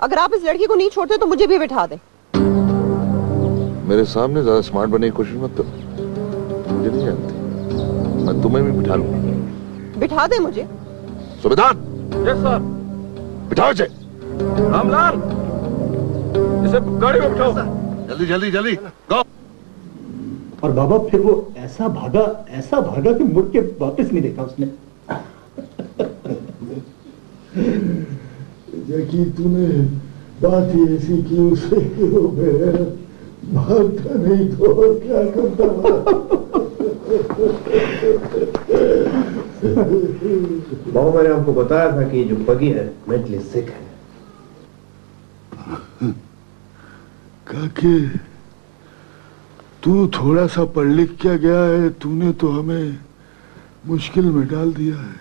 अगर आप इस लड़की को नहीं छोड़ते तो मुझे भी बिठा दे। मेरे सामने ज्यादा स्मार्ट बनने की कोशिश मत करो, तुम मुझे नहीं जानती, मैं तुम्हें भी बिठा लूंगा। बिठा दे मुझे। सुबेदार। Yes sir. बिठाओ इसे। रामलाल, इसे गाड़ी में बिठाओ। जल्दी जल्दी जल्दी गो। और बाबा फिर वो ऐसा भागा कि मुड़ के वापस नहीं देखा उसने। जैकी तूने बात ही ऐसी की उसे भागता नहीं तो और क्या करता। बाबू मैंने आपको बताया था कि जो बगी है मेंटली सिक है। काके तू थोड़ा सा पढ़ लिख क्या गया है, तूने तो हमें मुश्किल में डाल दिया है।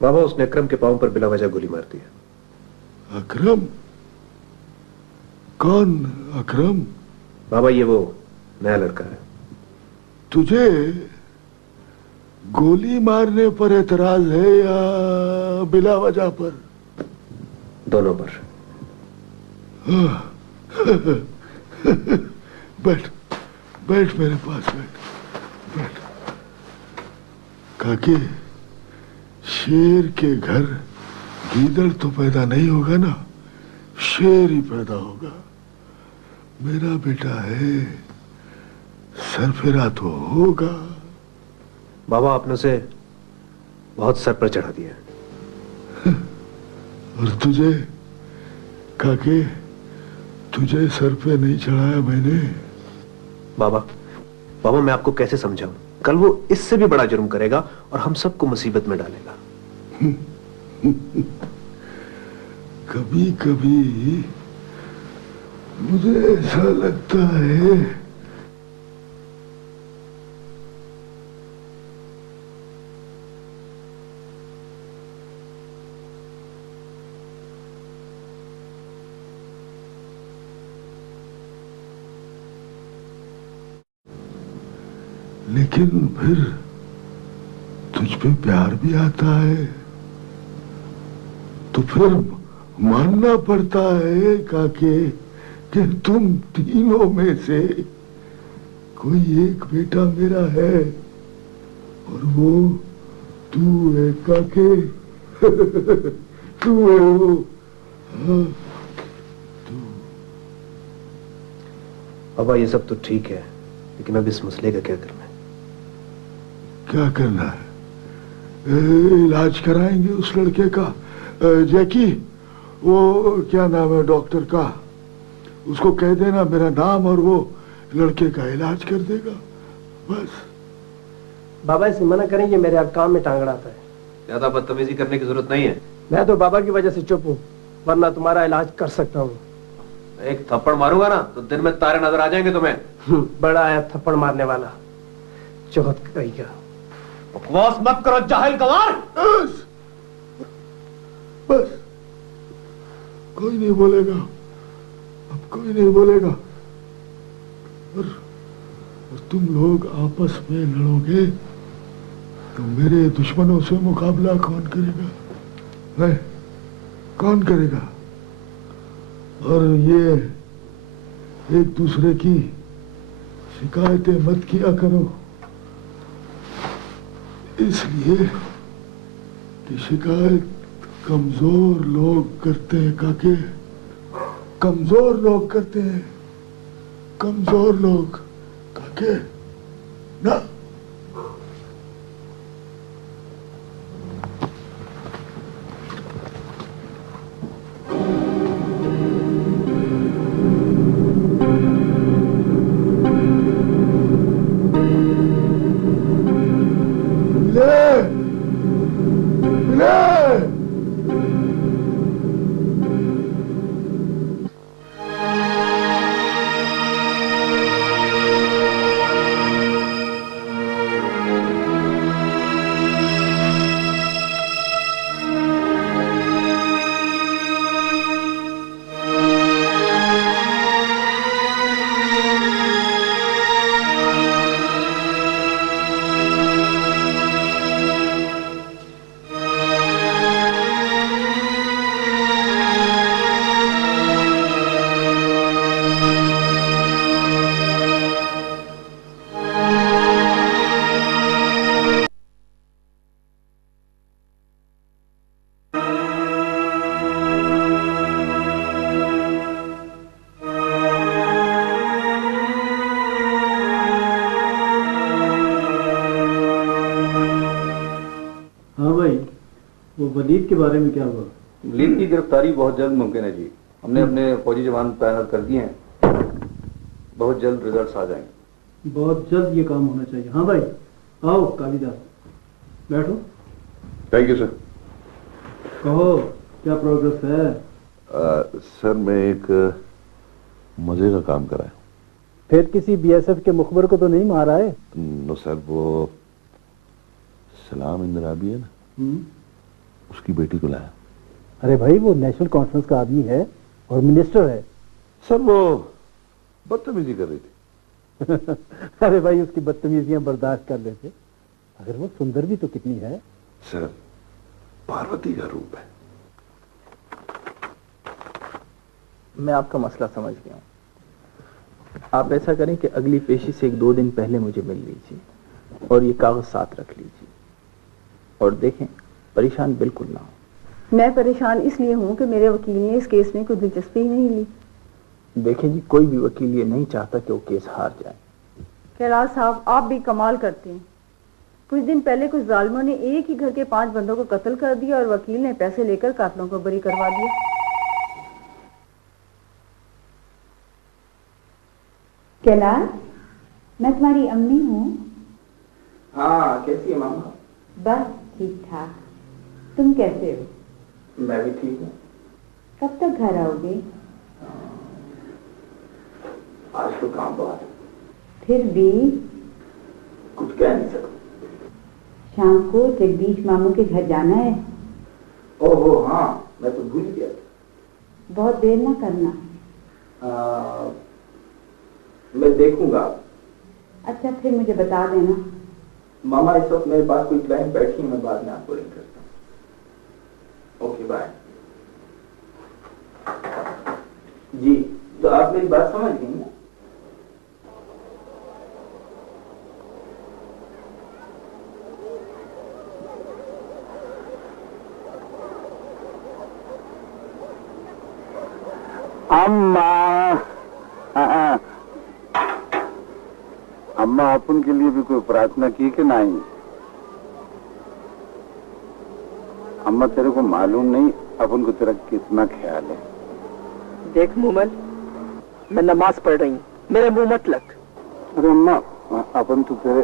बाबा उसने अकरम के पांव पर बिला वजह गोली मार दी है। अकरम? कौन अकरम? बाबा ये वो नया लड़का है। तुझे गोली मारने पर एतराज है या बिला वजह पर? दोनों पर। बैठ बैठ मेरे पास बैठ बैठ। काके शेर के घर गीदड़ तो पैदा नहीं होगा ना, शेर ही पैदा होगा। मेरा बेटा है, सरफिरा तो होगा। बाबा आपने उसे बहुत सर पर चढ़ा दिया है। और तुझे काके, तुझे सर पे नहीं चढ़ाया मैंने। बाबा मैं आपको कैसे समझाऊं? कल वो इससे भी बड़ा जुर्म करेगा और हम सबको मुसीबत में डालेगा। कभी कभी मुझे ऐसा लगता है लेकिन फिर तुझ पे प्यार भी आता है तो फिर मानना पड़ता है काके कि तुम तीनों में से कोई एक बेटा मेरा है और वो तू है काके। तू है वो। हाँ तू। बाबा ये सब तो ठीक है, लेकिन अब इस मसले का क्या करना है? क्या करना है? इलाज कराएंगे उस लड़के का। जैकी, वो क्या नाम है डॉक्टर का, उसको कह देना मेरा नाम और वो लड़के का इलाज कर देगा बस। बाबा इसे मना करेंगे, मेरे आप काम में टांग अड़ाता है। ज्यादा बदतमीजी करने की जरूरत नहीं है। मैं तो बाबा की वजह से चुप हूँ, वरना तुम्हारा इलाज कर सकता हूँ। एक थप्पड़ मारूंगा ना तो दिन में तारे नजर आ जाएंगे तुम्हें। बड़ा आया थप्पड़ मारने वाला, चौथ करेगा। बकवास मत करो जाहिल गवार। बस बस, कोई नहीं बोलेगा, अब कोई नहीं बोलेगा। और तुम लोग आपस में लड़ोगे तो मेरे दुश्मनों से मुकाबला कौन करेगा? है कौन करेगा? और ये एक दूसरे की शिकायतें मत किया करो, इसलिए कि शिकायत कमजोर लोग करते हैं काके, कमजोर लोग करते हैं, कमजोर लोग काके ना। लीड के बारे में क्या हुआ? लीड की गिरफ्तारी बहुत जल्द मुमकिन है जी। हमने अपने फौजी जवान तैनात कर दिए हैं, बहुत जल्द रिजल्ट्स आ जाएंगे। बहुत जल्द ये काम होना चाहिए। हाँ भाई, आओ कालिदास, बैठो। Thank you sir. कहो क्या प्रोग्रेस है? सर मैं एक मजे का काम कराया। फिर किसी बीएसएफ के मुखबर को तो नहीं मारा है? नो सर, वो सलाम इंदिराबी है ना, उसकी बेटी को लाया। अरे भाई, वो नेशनल कॉन्फ्रेंस का आदमी है और मिनिस्टर है। सर वो बदतमीजी कर रही थी। अरे भाई, उसकी बदतमीजियां बर्दाश्त कर लेते, अगर वो सुंदर भी तो कितनी है। सर पार्वती का रूप है। मैं आपका मसला समझ गया हूँ। आप ऐसा करें कि अगली पेशी से 1-2 दिन पहले मुझे मिल लीजिए और ये कागज साथ रख लीजिए, और देखें परेशान बिल्कुल ना हो। मैं परेशान इसलिए हूँ कि मेरे वकील ने इस केस में कोई दिलचस्पी ही नहीं ली। देखें जी, कोई भी वकील ये नहीं चाहता कि वो केस हार जाए। कैलाश साहब, आप भी कमाल करते हैं। कुछ दिन पहले कुछ जालिमों ने एक ही घर के 5 बंदों को कत्ल कर दिया और वकील ने पैसे लेकर कातलों को बरी करवा दिया। कैलाश, मैं तुम्हारी अम्मी हूँ। हाँ, कैसी है मामा? बस ठीक ठाक। तुम कैसे हो? मैं भी ठीक हूँ। कब तक घर आओगे? आज तो काम बहुत है। फिर भी कुछ कह नहीं सकता। शाम को जगदीश मामू के घर जाना है। ओहो हाँ, मैं तो भूल गया था। बहुत देर ना करना। मैं देखूंगा। अच्छा, फिर मुझे बता देना। मामा, इस वक्त मेरे पास कोई क्लाइंट बैठी है, मैं बाद में आपको रिंग करता हूँ। Okay bye. जी, तो आप मेरी बात समझ गई ना? अम्मा अपन के लिए भी कोई प्रार्थना की कि नहीं? अम्मा, तेरे को मालूम नहीं अपन को तेरा कितना ख्याल है। देख मोमल, मैं नमाज पढ़ रही हूँ, मेरे मुंह मत लग। अरे अम्मा, अपन तो तेरे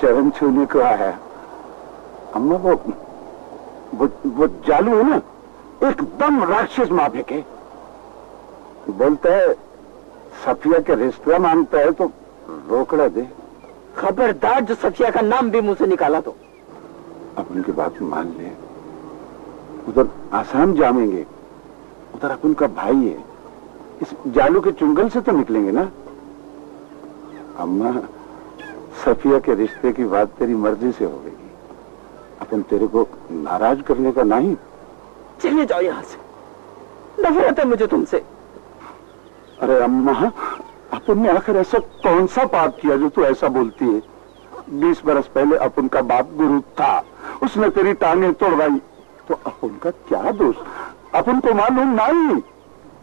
चरण छूने को आया। अम्मा, वो जालू है ना, एकदम राक्षस माफे के। बोलता है सफिया के रिश्ता मांगता है तो रोकड़ा दे। खबरदार, जो सफिया का नाम भी मुंह से निकाला तो। अपन की बात मान ले। उधर आसाम जाएंगे, उधर अपन का भाई है, इस जालू के चुंगल से तो निकलेंगे ना। अम्मा, सफिया के रिश्ते की बात तेरी मर्जी से होगी, अपन तेरे को नाराज करने का नहीं। चले जाओ यहाँ से, नफरत है मुझे तुमसे। अरे अम्मा, अपन ने आखिर ऐसा कौन सा पाप किया जो तू ऐसा बोलती है? 20 बरस पहले अपन का बाप गुरु था, उसने तेरी टांगें तोड़वाई, तो अपन का क्या दोष? अपन को मालूम नहीं।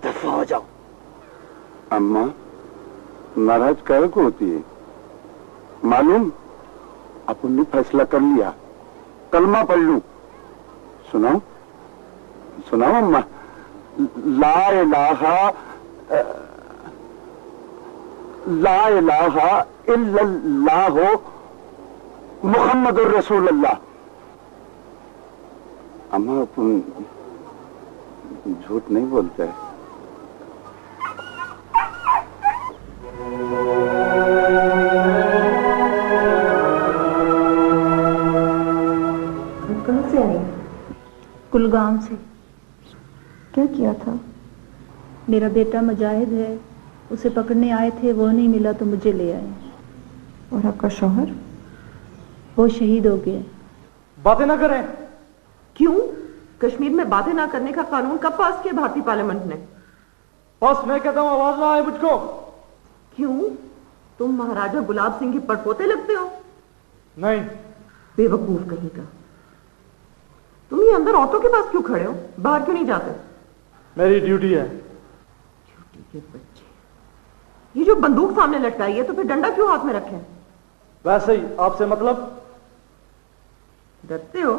दफा हो जाओ। अम्मा, नाराज काहे को होती है? मालूम, अपन ने फैसला कर लिया, कलमा पढ़ लूं। सुनाओ सुनाओ अम्मा। ला इलाहा इल्लल्लाह मुहम्मदुर रसूलुल्लाह। अम्मा, अपन झूठ नहीं बोलते है। कहाँ से आई? कुलगाम से। क्या किया था? मेरा बेटा मुजाहिद है, उसे पकड़ने आए थे, वो नहीं मिला तो मुझे ले आए। और आपका शौहर? वो शहीद हो गए। बातें ना करें। क्यों? कश्मीर में बातें ना करने का कानून कब पास किया भारतीय पार्लियामेंट ने? बस मैं कहता हूँ, आवाज ना आए मुझको। क्यों? तुम महाराजा गुलाब सिंह के पड़पोते लगते हो? नहीं। बेवकूफ कहीं का। तुम ये अंदर औरतों के पास क्यों खड़े हो? बाहर क्यों नहीं जाते? मेरी ड्यूटी है। ड्यूटी के बच्चे। ये जो बंदूक सामने लटकाई है, तो फिर डंडा क्यों हाथ में रखे? वैसे ही, आपसे मतलब? डरते हो?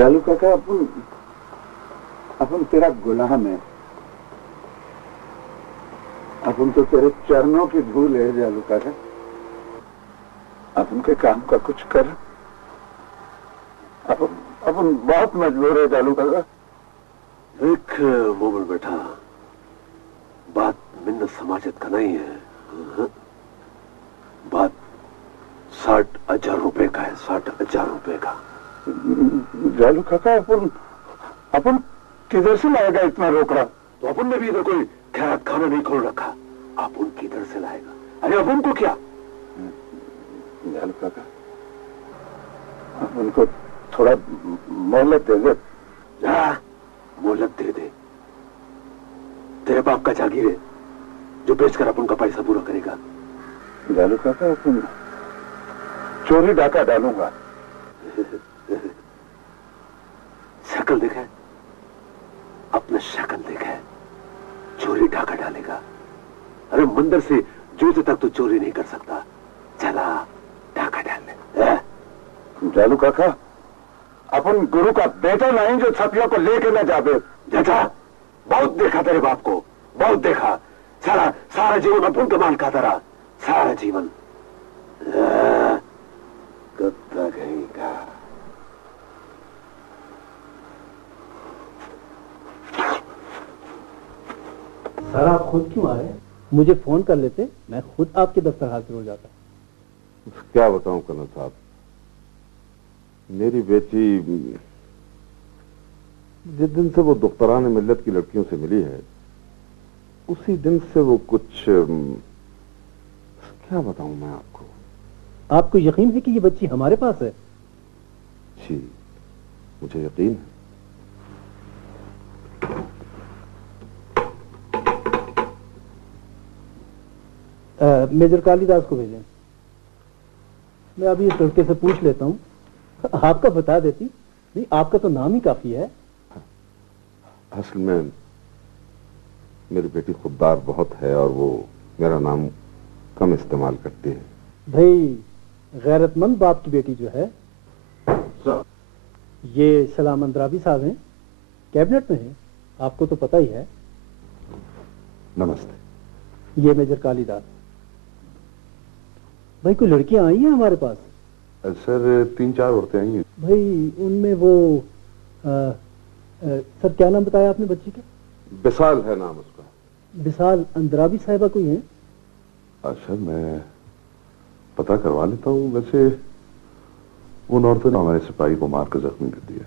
जालू काका अपन तेरा गुलाम है, अपन तो तेरे चरणों की धूल है जालू काका। अपन के काम का कुछ कर, अपन बहुत मजबूर है जालू काका। देख मोमल बेटा, बात मिन्नत समाजत का नहीं है, बात 60,000 रुपए का है, 60,000 रुपए का। जालू काका अपन किधर से लाएगा इतना रोकड़ा? तो अपन ने भी इधर कोई खैरात खाना नहीं खोल रखा, अपन किधर से लाएगा? अरे अपन को क्या? जालू काका अपन को थोड़ा मोहलत दे दे। जा मोहलत दे दे। तेरे बाप का जागीर है जो बेचकर अपन का पैसा पूरा करेगा। जालू काका अपन चोरी डाका डालूंगा। शक्ल देखा है, अपना शक्ल देखा है, चोरी डाका डालेगा। अरे मंदिर से जूते तक तो चोरी नहीं कर सकता, चला डाका डालने। जालू काका अपन गुरु का बेटा नहीं जो छपियों को लेके न जावे। जा, बहुत देखा तेरे बाप को, बहुत देखा। सारा जीवन अपन कमाल खाता रहा, सारा जीवन। कुत्ता कहीं का। सर आप खुद क्यों आए? मुझे फोन कर लेते, मैं खुद आपके दफ्तर हाजिर हो जाता। क्या बताऊं कर्नल साहब, मेरी बेटी जिस दिन से वो दुख्तरान मिल्लत की लड़कियों से मिली है, उसी दिन से वो कुछ, क्या बताऊं मैं आपको। आपको यकीन है कि ये बच्ची हमारे पास है? जी मुझे यकीन है। मेजर कालिदास को भेजें। मैं अभी इस लड़के से पूछ लेता हूँ, आपका बता देती। नहीं, आपका तो नाम ही काफी है। असल में मेरी बेटी खुददार बहुत है और वो मेरा नाम कम इस्तेमाल करती है। भाई गैरतमंद बाप की बेटी जो है, ये सलाम अंद्राबी साहब हैं, कैबिनेट में है, आपको तो पता ही है। नमस्ते। ये मेजर कालिदास। भाई कोई लड़कियां आई हैं हमारे पास? सर 3-4 औरतें आई हैं। भाई उनमें वो सर क्या नाम बताया आपने बच्ची का? विशाल है नाम उसका। विशाल अंद्राबी साहिबा कोई है? अच्छा मैं पता करवा लेता हूँ। वैसे उन औरतों ने हमारे सिपाही को मारकर जख्मी कर दिया।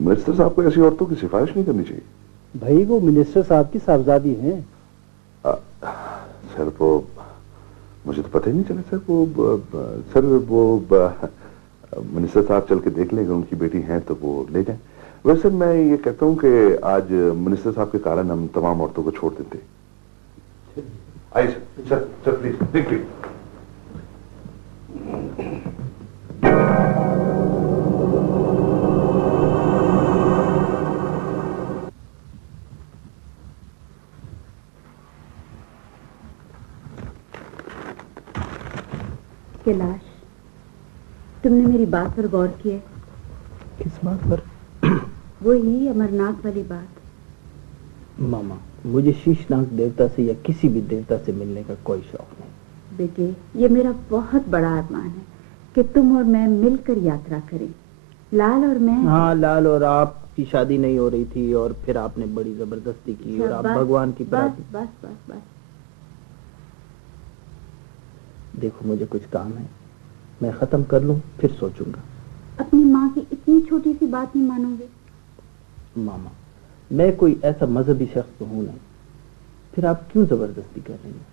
मिनिस्टर साहब को ऐसी औरतों की सिफारिश नहीं करनी चाहिए। भाई वो मिनिस्टर साहब की साहबजादी हैं। सर वो मुझे तो पता ही नहीं चला सर। वो मिनिस्टर साहब चल के देख लेंगे, उनकी बेटी हैं तो वो ले जाएं। वैसे मैं ये कहता हूँ कि आज मिनिस्टर साहब के कारण हम तमाम औरतों को छोड़ देते। आइए सर प्लीज प्लीज। कैलाश, तुमने मेरी बात पर गौर किया? किस बात पर? वही अमरनाथ वाली बात। मामा, मुझे शीशनाग देवता से या किसी भी देवता से मिलने का कोई शौक नहीं। बेटे, ये मेरा बहुत बड़ा अरमान है कि तुम और मैं मिलकर यात्रा करें। लाल और मैं। हाँ, लाल और आपकी शादी नहीं हो रही थी और फिर आपने बड़ी जबरदस्ती की और आप भगवान की बस बस बस बस। देखो मुझे कुछ काम है, मैं खत्म कर लूं फिर सोचूंगा। अपनी माँ की इतनी छोटी सी बात नहीं मानोगे? मामा, मैं कोई ऐसा मजहबी शख्स तो हूं नहीं, फिर आप क्यों जबरदस्ती कर रही हैं?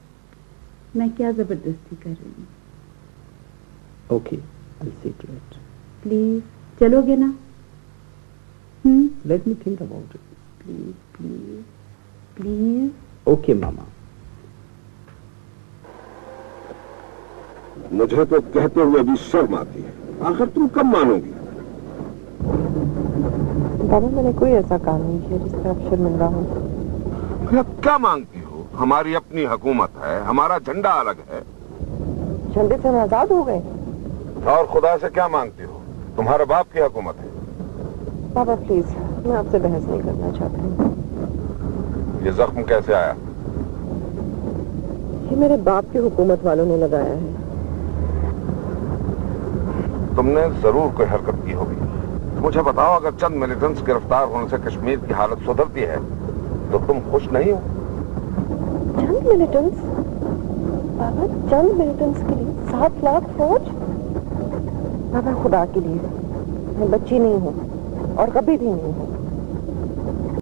मैं क्या जबरदस्ती कर रही हूँ? Okay, I'll see to it. Please चलोगे ना? Let me think about it. Please please please. Okay मामा। मुझे तो कहते हुए भी शर्म आती है, आखिर तुम कब मानोगी? बाबा, मैंने कोई ऐसा काम नहीं किया जिससे आप शर्मिंदा हो। क्या मांगती हो? हमारी अपनी हुकूमत है, हमारा झंडा अलग है। झंडे से हम आजाद हो गए। और खुदा से क्या मांगती हो? तुम्हारे बाप की हुकूमत है। बाबा प्लीज, मैं आपसे बहस नहीं करना चाहती। ये जख्म कैसे आया? ये मेरे बाप की हुकूमत वालों ने लगाया है। तुमने जरूर कोई हरकत की होगी। मुझे बताओ, अगर चंद मिलिटेंट्स गिरफ्तार होने से कश्मीर की हालत सुधरती है तो तुम खुश नहीं हो? चंद मिलिटेंट्स? बाबा, चंद मिलिटेंट्स के लिए 7 लाख फौज? बाबा खुदा के लिए, मैं बच्ची नहीं हूँ और कभी भी नहीं हूँ।